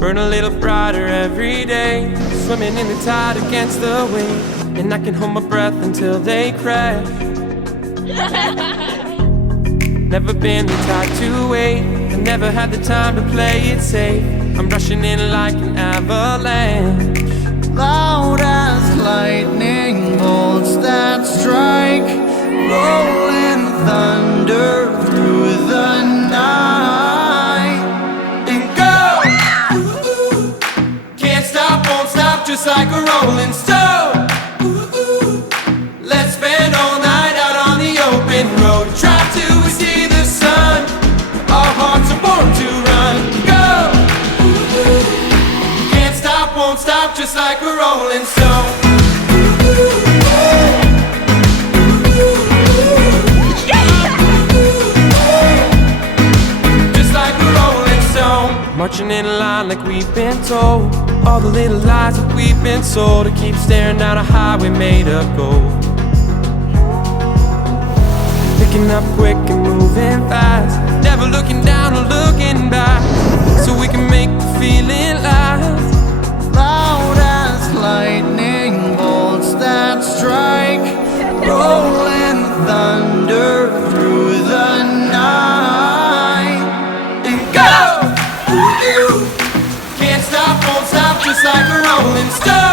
burn a little brighter every day, swimming in the tide against the wave, and I can hold my breath until they crash. Never been the type to wait, I never had the time to play it safe. I'm rushing in like an avalanche, loud as lightning bolts that strike, rolling thunder through the night. And go! Can't stop, won't stop, just like a rolling stone. Let's spend all night out on the open road. Try till we see the sun, our hearts are born to run. Go! Can't stop, won't stop, just like a rolling stone. Just like a rolling stone. Marching in a line like we've been told, all the little lies that we've been sold, to keep staring down a highway made of gold. Picking up quick and moving fast, never looking down or looking back, so we can make the feeling last. Loud as lightning bolts that strike, rolling thunder through the night. And go! Can't stop, won't stop, just like a rolling stone.